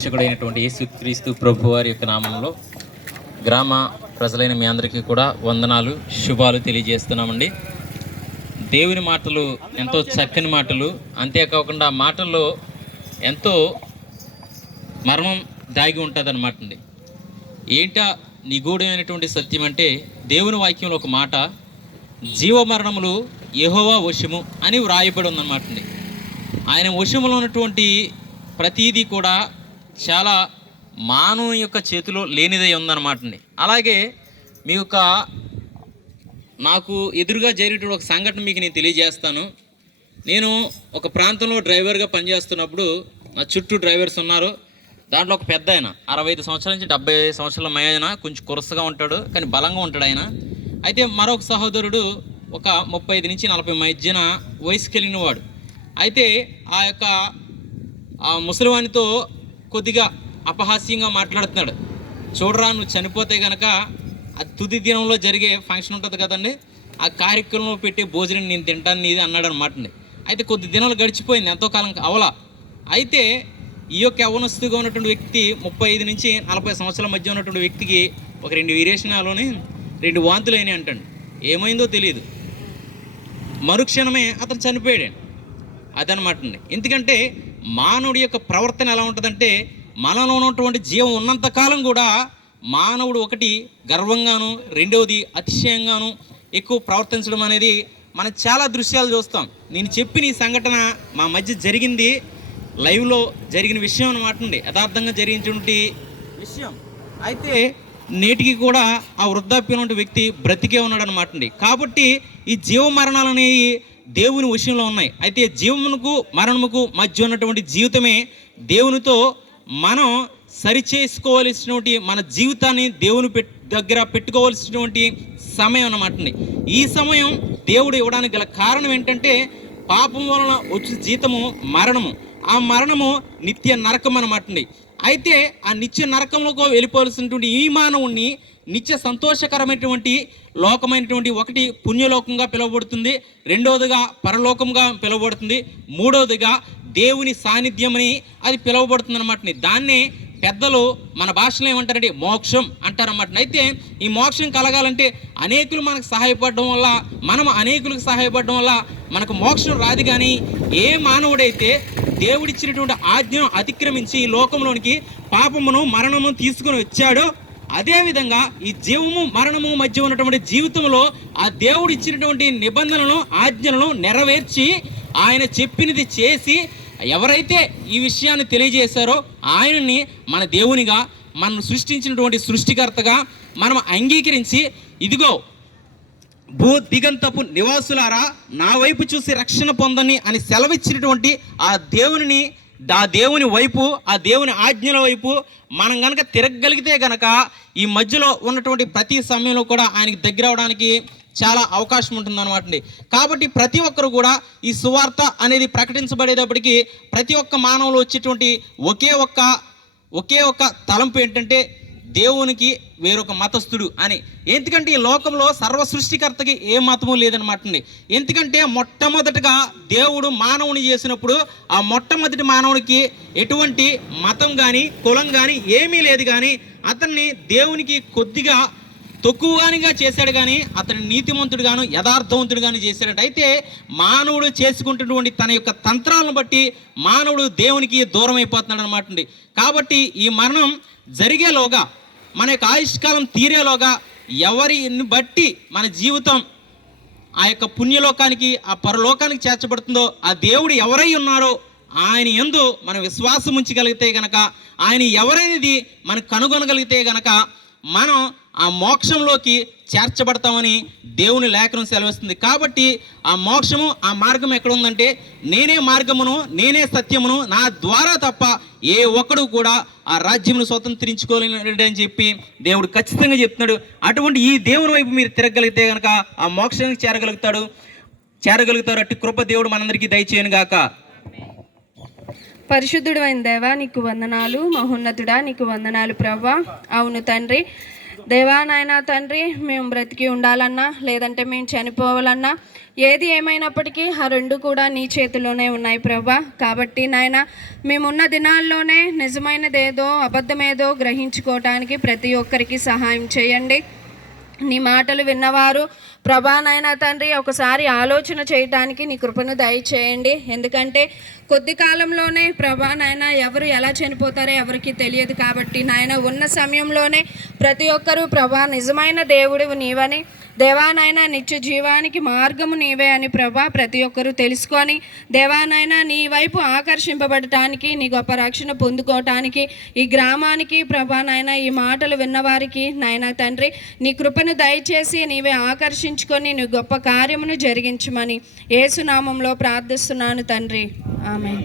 రక్షకుడైనటువంటి యేసుక్రీస్తు ప్రభు వారి యొక్క నామంలో గ్రామ ప్రజలైన మీ అందరికీ కూడా వందనాలు, శుభాలు తెలియజేస్తున్నామండి. దేవుని మాటలు ఎంతో చక్కని మాటలు, అంతేకాకుండా మాటల్లో ఎంతో మర్మం దాగి ఉంటుంది అనమాట అండి. ఏంటా నిగూఢమైనటువంటి సత్యం అంటే, దేవుని వాక్యంలో ఒక మాట, జీవమరణములు యెహోవా వశము అని వ్రాయబడి ఉందన్నమాట అండి. ఆయన వశములో ఉన్నటువంటి ప్రతీదీ కూడా చాలా మానవుని యొక్క చేతిలో లేనిదై ఉందన్నమాట అండి. అలాగే మీ యొక్క నాకు ఎదురుగా జరిగేటువంటి ఒక సంఘటన మీకు నేను తెలియజేస్తాను. నేను ఒక ప్రాంతంలో డ్రైవర్గా పనిచేస్తున్నప్పుడు నా చుట్టూ డ్రైవర్స్ ఉన్నారు. దాంట్లో ఒక పెద్ద ఆయన 65 సంవత్సరాల నుంచి 70 సంవత్సరాల ఆయన, కొంచెం కురసగా ఉంటాడు కానీ బలంగా ఉంటాడు ఆయన. అయితే మరొక సహోదరుడు ఒక 35 నుంచి 40 మధ్యన వయసుకి వెళ్ళిన వాడు. అయితే ఆ యొక్క ముసలివానితో కొద్దిగా అపహాస్యంగా మాట్లాడుతున్నాడు. చూడరా, నువ్వు చనిపోతే కనుక ఆ తుది దినంలో జరిగే ఫంక్షన్ ఉంటుంది కదండి, ఆ కార్యక్రమంలో పెట్టే భోజనం నేను తింటాను నీది అన్నాడు అనమాట అండి. అయితే కొద్ది దినాలు గడిచిపోయింది, ఎంతో కాలం అవలా. అయితే ఈ యొక్క యవ్వనస్తుగా ఉన్నటువంటి వ్యక్తి 35 నుంచి 40 సంవత్సరాల మధ్య ఉన్నటువంటి వ్యక్తికి ఒక 2 విరేచనాలోని 2 వాంతులు అయినాయి అంటండి. ఏమైందో తెలియదు, మరుక్షణమే అతను చనిపోయాడు. అదనమాట అండి. ఎందుకంటే మానవుడి యొక్క ప్రవర్తన ఎలా ఉంటుందంటే, మనలో ఉన్నటువంటి జీవం ఉన్నంతకాలం కూడా మానవుడు ఒకటి గర్వంగాను, రెండవది అతిశయంగాను ఎక్కువ ప్రవర్తించడం అనేది మనం చాలా దృశ్యాలు చూస్తాం. నేను చెప్పిన ఈ సంఘటన మా మధ్య జరిగింది, లైవ్లో జరిగిన విషయం అనమాట అండి, యథార్థంగా జరిగినటువంటి విషయం. అయితే నేటికి కూడా ఆ వృద్ధాప్యం వ్యక్తి బ్రతికే ఉన్నాడు అనమాట అండి. కాబట్టి ఈ జీవ మరణాలు అనేవి దేవుని విషయంలో ఉన్నాయి. అయితే జీవమునకు మరణముకు మధ్య ఉన్నటువంటి జీవితమే దేవునితో మనం సరిచేసుకోవాల్సినటువంటి మన జీవితాన్ని దేవుని దగ్గర పెట్టుకోవాల్సినటువంటి సమయం అన్నమాట అండి. ఈ సమయం దేవుడు ఇవ్వడానికి గల కారణం ఏంటంటే, పాపం వలన వచ్చే జీతము మరణము, ఆ మరణము నిత్య నరకం అన్నమాట అండి. అయితే ఆ నిత్య నరకంలోకి వెళ్ళిపోవలసినటువంటి ఈ మానవుణ్ణి నిత్య సంతోషకరమైనటువంటి లోకమైనటువంటి ఒకటి పుణ్యలోకంగా పిలువబడుతుంది, రెండవదిగా పరలోకంగా పిలువబడుతుంది, మూడవదిగా దేవుని సాన్నిధ్యమని అది పిలువబడుతుంది అనమాట. దాన్నే పెద్దలు మన భాషలో ఏమంటారంటే మోక్షం అంటారన్నమాట. అయితే ఈ మోక్షం కలగాలంటే అనేకులు మనకు సహాయపడడం వల్ల, మనం అనేకులకు సహాయపడడం వల్ల మనకు మోక్షం రాదు. కానీ ఏ మానవుడైతే దేవుడిచ్చినటువంటి ఆజ్ఞను అతిక్రమించి ఈ లోకంలోనికి పాపమును మరణమును తీసుకుని వచ్చాడో, అదేవిధంగా ఈ జీవము మరణము మధ్య ఉన్నటువంటి జీవితంలో ఆ దేవుడు ఇచ్చినటువంటి నిబంధనలను ఆజ్ఞలను నెరవేర్చి ఆయన చెప్పినది చేసి ఎవరైతే ఈ విషయాన్ని తెలియజేశారో ఆయనని మన దేవునిగా, మనం సృష్టించినటువంటి సృష్టికర్తగా మనం అంగీకరించి, ఇదిగో భూ దిగంతపు నివాసులారా నా వైపు చూసి రక్షణ పొందని అని సెలవిచ్చినటువంటి ఆ దేవుని వైపు, ఆ దేవుని ఆజ్ఞల వైపు మనం కనుక తిరగగలిగితే కనుక ఈ మధ్యలో ఉన్నటువంటి ప్రతి సమయంలో కూడా ఆయనకి దగ్గర అవడానికి చాలా అవకాశం ఉంటుంది అనమాట అండి. కాబట్టి ప్రతి ఒక్కరు కూడా ఈ సువార్త అనేది ప్రకటించబడేటప్పటికీ ప్రతి ఒక్క మానవులు వచ్చేటువంటి ఒకే ఒక్క తలంపు ఏంటంటే, దేవునికి వేరొక మతస్థుడు అని. ఎందుకంటే ఈ లోకంలో సర్వ సృష్టికర్తకి ఏ మతము లేదనమాట అండి. ఎందుకంటే మొట్టమొదటిగా దేవుడు మానవుని చేసినప్పుడు ఆ మొట్టమొదటి మానవునికి ఎటువంటి మతం కానీ కులం కానీ ఏమీ లేదు. కానీ అతన్ని దేవునికి కొద్దిగా తక్కువగానిగా చేశాడు, కానీ అతని నీతిమంతుడుగాను యథార్థవంతుడుగాను చేశాడు. అయితే మానవుడు చేసుకుంటున్నటువంటి తన యొక్క తంత్రాలను బట్టి మానవుడు దేవునికి దూరం అయిపోతున్నాడు అనమాట అండి. కాబట్టి ఈ మరణం జరిగేలోగా, మన యొక్క ఆయుష్కాలం తీరేలోగా, ఎవరిని బట్టి మన జీవితం ఆ యొక్క పుణ్యలోకానికి, ఆ పరలోకానికి చేర్చబడుతుందో, ఆ దేవుడు ఎవరై ఉన్నారో ఆయన యందు మనం విశ్వాసం ఉంచగలిగితే గనక, ఆయన ఎవరైనది మనం కనుగొనగలిగితే గనక మనం ఆ మోక్షంలోకి చేర్చబడతామని దేవుని లేఖనం సెలవిస్తుంది. కాబట్టి ఆ మోక్షము, ఆ మార్గం ఎక్కడ ఉందంటే, నేనే మార్గమును నేనే సత్యమును, నా ద్వారా తప్ప ఏ ఒక్కడు కూడా ఆ రాజ్యమును స్వతంత్రించుకోలేడు అని చెప్పి దేవుడు ఖచ్చితంగా చెప్తున్నాడు. అటువంటి ఈ దేవుని వైపు మీరు తిరగలిగితే కనుక ఆ మోక్షానికి చేరగలుగుతారు. అట్టి కృప దేవుడు మనందరికీ దయచేయను గాక. పరిశుద్ధుడు అయిన దేవా నీకు వందనాలు, మహోన్నతుడా నీకు వందనాలు ప్రభువా. అవును తండ్రి, దేవా నాయనా తండ్రి, మేము బ్రతికి ఉండాలన్నా లేదంటే మేము చనిపోవాలన్నా ఏది ఏమైనప్పటికీ ఆ రెండు కూడా నీ చేతిలోనే ఉన్నాయి ప్రభా. కాబట్టి నాయన మేమున్న దినాల్లోనే నిజమైనదేదో అబద్ధమేదో గ్రహించుకోవటానికి ప్రతి ఒక్కరికి సహాయం చేయండి. నీ మాటలు విన్నవారు ప్రభా నాయన తండ్రి ఒకసారి ఆలోచన చేయటానికి నీ కృపను దయచేయండి. ఎందుకంటే కొద్ది కాలంలోనే ప్రభా నాయన ఎవరు ఎలా చనిపోతారో ఎవరికి తెలియదు. కాబట్టి నాయన ఉన్న సమయంలోనే ప్రతి ఒక్కరూ ప్రభా నిజమైన దేవుడివి నీవని, దేవానాయన నిత్య జీవానికి మార్గము నీవే అని ప్రభా ప్రతి ఒక్కరూ తెలుసుకొని దేవానాయన నీ వైపు ఆకర్షింపబడటానికి, నీ గొప్ప రక్షణ పొందుకోవటానికి ఈ గ్రామానికి ప్రభా నాయన ఈ మాటలు విన్నవారికి నాయన తండ్రి నీ కృపను దయచేసి నీవే ఆకర్షించుకొని నీ గొప్ప కార్యమును జరిగించమని యేసు నామములో ప్రార్థిస్తున్నాను తండ్రి. ఆమేన్.